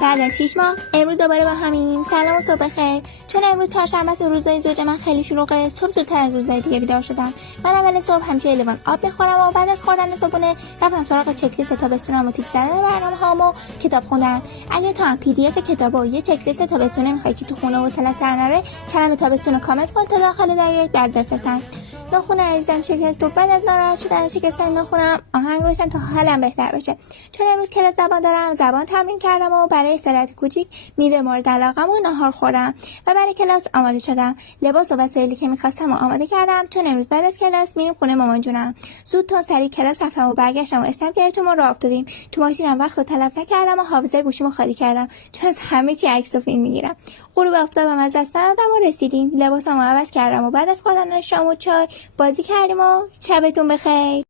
بعد از 6 ماه امروز دوباره با همین. سلام و صبح بخیر. چون امروز چهارشنبه است و روزای زوج من خیلی شلوغه، صبح زودتر از روزهای دیگه بیدار شدم. من اول صبح همیشه لیوان آب میخورم و بعد از خوردن صبحونه رفتم سراغ چکلیست تابستونم و تیک زدن برنامه‌هام و کتاب خوندن. اگه تو هم پی دی اف کتاب و یه چکلیست تابستونه میخوای که تو خونه حوصله سر نره، کلمه تابستون رو کامنت کن تا داخل دایرکت در بفرستم. ناخن عزیزم شکست و بعد از ناراحت شدن شکستن ناخنم آهنگ گوشم تا حالم بهتر بشه. چون امروز کلاس زبان دارم، زبان تمرین کردم و برای استراحت کوچیک میوه مورد علاقه‌م و ناهار خوردم و برای کلاس آماده شدم. لباس و وسایلی که می‌خواستم آماده کردم چون امروز بعد از کلاس میریم خونه مامان جونم. زود تا سری کلاس رفتم و برگشتم و اسنپ گرفتم و راه افتادیم. تو ماشینم وقت رو تلف نکردم و حافظه گوشیمو خالی کردم چون از همه چی عکس و فیلم میگیرم. غروب آفتابم از دست ندادم و رسیدیم. لباسامو عوض کردم و بعد از خوردن شام و چای بازی کردیم و شبتون بخیر.